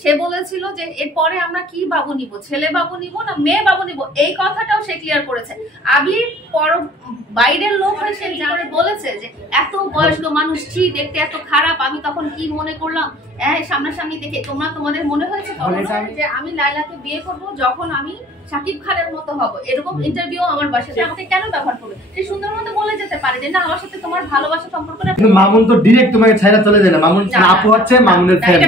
সে বলেছিল যে এরপরে আমরা কি বাবু নিব, ছেলে বাবু নিব না মেয়ে বাবু নিব, এই কথাটাও সে ক্লিয়ার করেছে। আবির বাইরের লোক হয়ে সে করে বলেছে যে এত বয়স্ক মানুষ ছি, দেখতে এত খারাপ। আমি তখন কি মনে করলাম, সামনাসামনি দেখে তোমাদের মনে হয়েছে যে আমি লাইলাকে বিয়ে করব যখন আমি শাকিব খানের মতো হব, এরকম ইন্টারভিউ আমার বাসায় আমাকে কেন ব্যবহার করবে? সে সুন্দর মতো বলে যেতে পারে যে না, আমার সাথে তোমার ভালোবাসা সম্পর্ক না। কিন্তু মামুন তো ডাইরেক্ট তোমাকে ছাইরা চলে যায় না। মামুন আপু হচ্ছে মামুনের ফ্যান,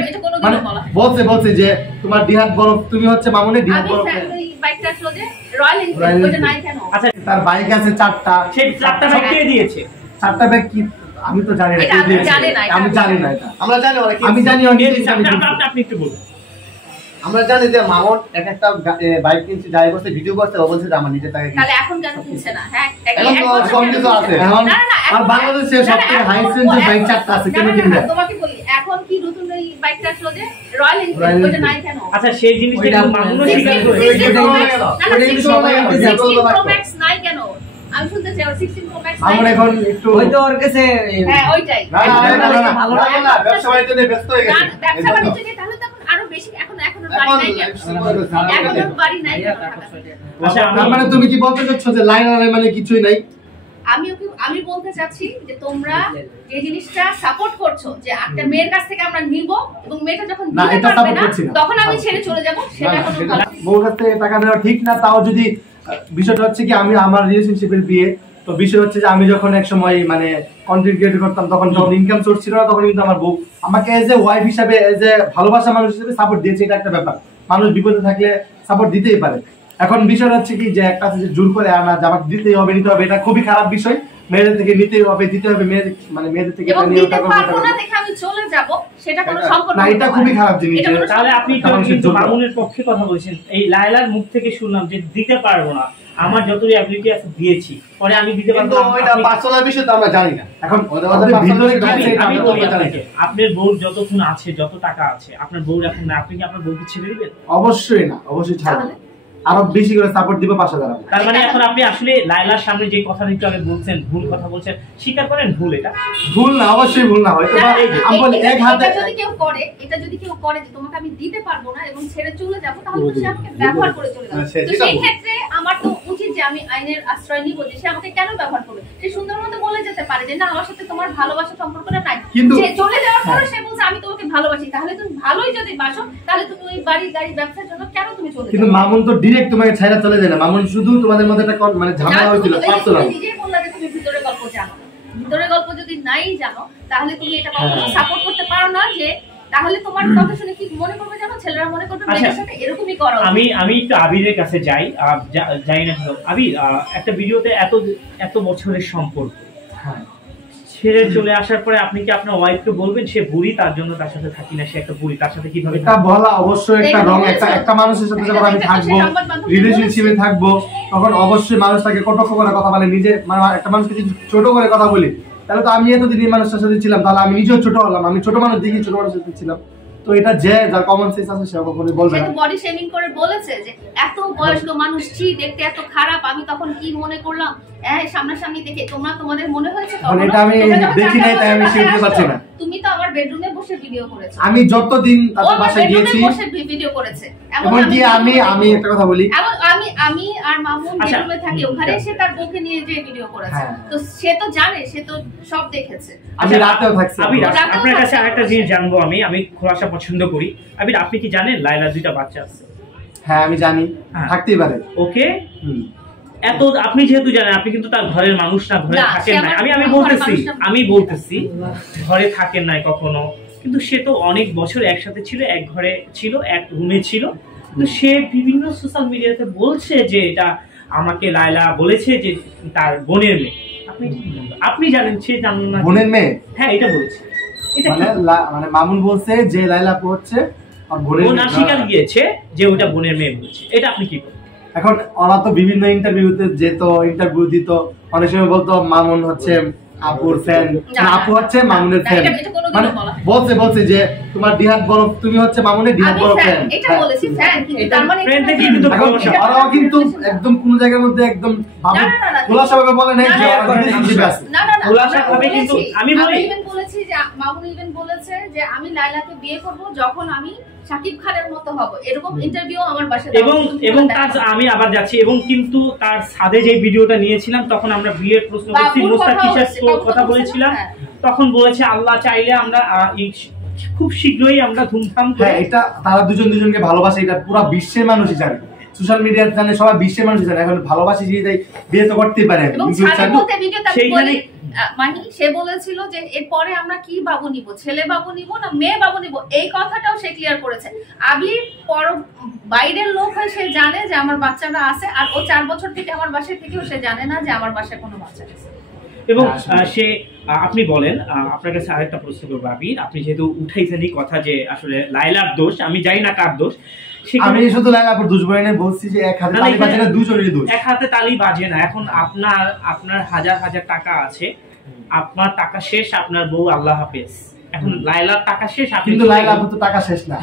মানে বলছে যে তোমার দিহাত বড়, তুমি হচ্ছে মামুনের দিহাত বড় ফ্যান। এই বাইকটা আসলো যে রয়্যাল এনফিল্ড, ওটা নাই কেন? আচ্ছা, তার বাইক আছে 4টা, সেই 4টা ব্যাগ কে দিয়েছে? 4টা ব্যাগ কি আমি তো জানি না, আমি জানি না এটা। আমরা জানি অনেক, আমি জানি অনেক। আপনি একটু বলুন। আমরা জানি যে মামুন একটা বাইক কিনছে, যাই করছে, ভিডিও করছে, ও বলছে যে আমার নিজের টাকা কিনছে। তাহলে এখন কেন কিনছে না? হ্যাঁ, এখন তো সব কিছু আছে। এখন আর বাংলাদেশে সবথেকে হাই সেন্সের বাইক 4টা আছে, কেন কিনবে? তোমাকে বলি, এখন কি নতুন এই বাইকটা আসলো যে রয়্যাল এনফিল্ড, ওটা নাই কেন? আচ্ছা, সেই জিনিসটা মামুনও স্বীকার করে। প্রো ম্যাক্স নাই কেন? আমি শুনতে চাই 16 প্রো ম্যাক্স নাই। আমরা এখন একটু হয়তো ওর কাছে হ্যাঁ ওইটাই। না ব্যবসা বাণিজ্য নিয়ে ব্যস্ত হয়ে গেছে। ব্যবসা বাণিজ্য নিয়ে তাহলে তখন আরো বেশি, এখন বাড়ি নাই কেন? এখন বাড়ি নাই কেন? আচ্ছা, মানে তুমি কি বলতে চাচ্ছ যে লাইনারে মানে কিছুই নাই? আমি বলতে চাচ্ছি যে তোমরা যে জিনিসটা সাপোর্ট করছো যে একটা মেয়ের কাছ থেকে আমরা নিব এবং মেয়েটা যখন দিতে পারবে না তখন আমি ছেড়ে চলে যাব, সেটা কোনো ভালো না। বউর কাছ থেকে টাকা নেওয়া ঠিক না। তাও যদি বিষয়টা হচ্ছে কি, আমি আমার রিলেশনশিপের বিয়ে, তো বিষয় হচ্ছে যে আমি যখন এক সময় মানে কন্টেন্ট ক্রিয়েট করতাম, তখন ইনকাম সোর্স ছিল না, তখন কিন্তু আমার বউ আমাকে এজ এ ওয়াইফ হিসাবে, এজ এ ভালোবাসা মানুষ হিসেবে সাপোর্ট দিয়েছে। এটা একটা ব্যাপার, মানুষ বিপদে থাকলে সাপোর্ট দিতেই পারে। এখন বিষয় হচ্ছে কি যে একটা যে জোর করে আনা, যে আমাকে দিতেই হবে, নিতে হবে, এটা খুবই খারাপ বিষয়। মেয়েদের থেকে নিতেই হবে, দিতে হবে, মেয়েদের থেকে এবং দিতে পারবো না দেখে আমি চলে যাব, সেটা কোনো সম্পর্ক না। এটা খুবই খারাপ জিনিস। তাহলে আপনি কিন্তু মামুনের পক্ষে কথা বলছেন। এই লায়লার মুখ থেকে শুনলাম যে দিতে পারবো না, আমার যতই অ্যাবিলিটি আছে দিয়েছি, পরে আমি দিতে পারবো না। ওইটা পার্সোনাল বিষয় তো আমরা জানি না। এখন আমি বলি আপনাকে, আপনার বউর যতক্ষণ আছে, যত টাকা আছে, আপনার বউর এখন না, আপনি কি আপনার বউকে ছেড়ে দিবেন? অবশ্যই না, অবশ্যই ছাড়বেন, আরো বেশি করে সাপোর্ট দিব, পাশে দাঁড়াবো। তার মানে এখন আপনি আসলে লায়লার সামনে যে কথা একটু আগে বলছেন, ভুল কথা বলছেন, স্বীকার করেন ভুল? এটা ভুল না, অবশ্যই ভুল না। হয়তো আমি বলি এক হাতে যদি কেউ করে, এটা যদি কেউ করে যে তোমাকে আমি দিতে পারবো না এবং ছেড়ে চলে যাব, তাহলে তো সে আমাকে ব্যবহার করে চলে যাবে। তো সেই ক্ষেত্রে আমার তো উচিত যে আমি আইনের আশ্রয় নিব, যে সে আমাকে কেন ব্যবহার করবে। সে সুন্দর মতো বলে যেতে পারে যে না, আমার সাথে তোমার ভালোবাসা সম্পর্কটা নাই। সে চলে যাওয়ার পরে সে বলছে আমি তোমাকে ভালোবাসি, তাহলে তুমি ভালোই যদি বাসো, তাহলে তুমি ওই বাড়ি গাড়ি ব্যবসার জন্য কেন তুমি চলে যাবে? কিন্তু মামুন তো ডাইরেক্ট তোমাকে ছাইরা চলে যায় না। মামুন শুধু তোমাদের মধ্যে একটা মানে ঝামেলা হয়েছিল, পার্সোনাল। তুমি নিজেই বললা যে তুমি ভিতরের গল্প জানো, ভিতরের গল্প যদি নাই জানো তাহলে তুমি এটা কখনো সাপোর্ট করতে পারো না। যে তাহলে তোমার কথা শুনে কি মনে করবে জানো? ছেলেরা মনে করবে মেয়েদের সাথে এরকমই করা উচিত। আমি একটু আবিরের কাছে যাই না আবির, একটা ভিডিওতে এত বছরের সম্পর্ক ছেড়ে চলে আসার পরে আপনি কি আপনার ওয়াইফকে বলবেন সে বুড়ি, তার জন্য তার সাথে থাকি না, সে একটা বুড়ি, তার সাথে কিভাবে? এটা বলা অবশ্যই একটা রং। একটা মানুষের সাথে যখন আমি থাকবো, রিলেশনশিপে থাকবো, তখন অবশ্যই মানুষটাকে কটক্ষ করে কথা বলে, নিজে মানে একটা মানুষকে যদি ছোট করে কথা বলি, তাহলে তো আমি এতদিন এই মানুষটার সাথে ছিলাম, তাহলে আমি নিজেও ছোট হলাম। আমি ছোট মানুষ দেখি ছোট মানুষের সাথে ছিলাম, তো এটা যে যার কমন সেন্স আছে সে কখনোই বলবে না। সে তো বডি শেমিং করে বলেছে যে এত বয়স্ক মানুষ ছি, দেখতে এত খারাপ। আমি তখন কি মনে করলাম, সামনাসামনি দেখে তোমাদের মনে হয়েছে? এটা আমি দেখি নাই, তাই আমি শিখতে পারছি না। তুমি তো আমার বেডরুমে বসে ভিডিও করেছো। আমি যতদিন তাদের বাসায় গিয়েছি বসে ভিডিও করেছে। এমন কি আমি একটা কথা বলি, আমি আর মামুন বেডরুমে থাকি, ওখানে সে তার বউকে নিয়ে যে ভিডিও করেছে, তো সে তো জানে, সে তো সব দেখেছে। আমি রাতেও থাকছি। আপনার কাছে আরেকটা জিনিস জানবো, আমি খোলাসা পছন্দ করি। আবির, আপনি কি জানেন লায়লার 2টা বাচ্চা আছে? হ্যাঁ আমি জানি, থাকতেই পারে। ওকে, এত আপনি যেহেতু জানেন, আপনি কিন্তু তার ঘরের মানুষ না, ঘরে থাকেন নাই। আমি বলতেছি ঘরে থাকেন নাই কখনো, কিন্তু সে তো অনেক বছর একসাথে ছিল, এক ঘরে ছিল, এক রুমে ছিল। তো সে বিভিন্ন সোশ্যাল মিডিয়াতে বলছে যে এটা আমাকে লায়লা বলেছে যে তার বোনের মেয়ে। আপনি জানেন, সে জানেন না বোনের মেয়ে? হ্যাঁ এটা বলছে। এটা মানে মামুন বলছে যে লায়লা হচ্ছে আর বোনের মেয়ে, স্বীকার গিয়েছে যে ওটা বোনের মেয়ে বলছে। এটা আপনি কি বলেন? এখন ওরা তো বিভিন্ন ইন্টারভিউতে যেত, ইন্টারভিউ দিত, অনেক সময় বলতো মামুন হচ্ছে আপুর ফ্যান, আপু হচ্ছে মামুনের ফ্যান। মানে বলছে যে তোমার দিহাত বড়, তুমি হচ্ছে মামুনের দিহাত বড় ফ্যান। এটা বলেছি ফ্যান, কিন্তু তার মানে ফ্যান থেকে কিন্তু ওরাও কিন্তু একদম কোন জায়গার মধ্যে একদম খোলাসাভাবে বলে নাই যে ওরা রিলেশনশিপে আছে। না খোলাসাভাবে কিন্তু আমি ইভেন বলেছি যে মামুন ইভেন বলেছে যে আমি লায়লাকে বিয়ে করব যখন আমি শাকিব খানের মতো হব, এরকম ইন্টারভিউ আমার বাসায় এবং তার আমি আবার যাচ্ছি এবং কিন্তু তার ছাদে যে ভিডিওটা নিয়েছিলাম তখন আমরা বিয়ের প্রশ্ন করছি, মুস্তাকিসের কথা বলেছিলাম, তখন বলেছে আল্লাহ চাইলে আমরা খুব শীঘ্রই আমরা ধুমধাম করে। হ্যাঁ, এটা তারা দুজনকে ভালোবাসে, এটা পুরো বিশ্বের মানুষই জানে, সোশ্যাল মিডিয়ার জানে, সবাই বিশ্বের মানুষই জানে। এখন ভালোবাসি যে বিয়ে তো করতেই পারে। মানে সে বলেছিল যে এরপরে আমরা কি বাবু নিব, ছেলে বাবু নিব না মেয়ে বাবু নিব, এই কথাটাও সে ক্লিয়ার করেছে। আবির বাইরের লোক হয়, সে জানে যে আমার বাচ্চারা আছে, আর ও 4 বছর থেকে আমার বাসায় থেকেও সে জানে না যে আমার বাসায় কোনো বাচ্চা আছে। এবং সে আপনি বলেন, আপনার কাছে আরেকটা প্রশ্ন করবো আবির, আপনি যেহেতু উঠাইছেন এই কথা যে আসলে লায়লার দোষ, আমি জানি না কার দোষ, আমি শুধু লায়লাপুর দোষ বলছি যে এক হাতে তালি বাজে না, দুজনেরই দোষ। এক হাতে তালি বাজে না। এখন আপনার হাজার হাজার টাকা আছে, আপনার টাকা শেষ, আপনার বউ আল্লাহ হাফেজ, এখন লায়লার টাকা শেষ, কিন্তু লায়লাপুর তো টাকা শেষ না।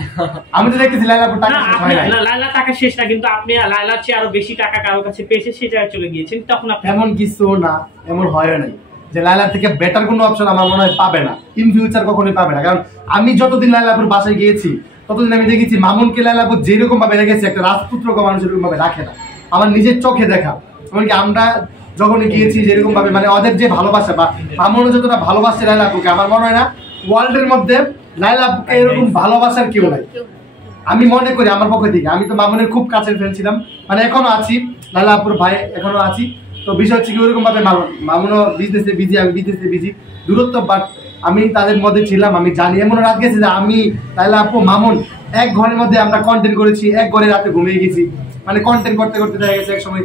আমি তো দেখতেছি লায়লাপুর টাকা শেষ হয় না। না, লায়লার টাকা শেষ না, কিন্তু আপনি লায়লার চেয়ে আরো বেশি টাকা কারোর কাছে পেয়েছে, সে জায়গায় চলে গিয়েছেন, তখন আপনি এমন কিছু না, এমন হয় নাই যে লায়লার থেকে বেটার কোনো অপশন আমার মনে হয় পাবে না, ইন ফিউচার কখনোই পাবে না। কারণ আমি যতদিন লায়লাপুর বাসায় গিয়েছি ততদিন আমি দেখেছি মামুনকে লায়লাপুর যেরকম ভাবে রেখেছে একটা রাজপুত্রকে মানুষ এরকম ভাবে রাখে না, আমার নিজের চোখে দেখা। এমনকি আমরা যখন গিয়েছি যেরকম ভাবে মানে ওদের যে ভালোবাসা বা মামুনও যতটা ভালোবাসে লায়লাপুকে, আমার মনে হয় না ওয়ার্ল্ডের মধ্যে লায়লাপুকে এরকম ভালোবাসার কেউ নাই। আমি মনে করি আমার পক্ষ থেকে, আমি তো মামুনের খুব কাছের ফ্রেন্ড ছিলাম, মানে এখনো আছি, লায়লাপুর ভাই এখনো আছি। তো বিষয় হচ্ছে কি ওরকম ভাবে মামুনও বিজনেসে বিজি, আমি বিজনেসে বিজি, দূরত্ব, বাট আমি তাদের মধ্যে ছিলাম, আমি জানি। এমন রাত গেছে যে আমি লায়লাপু মামুন এক ঘরের মধ্যে আমরা কন্টেন্ট করেছি, এক ঘরে রাতে ঘুমিয়ে গেছি, মানে কন্টেন্ট করতে করতে দেখা গেছে এক সময়।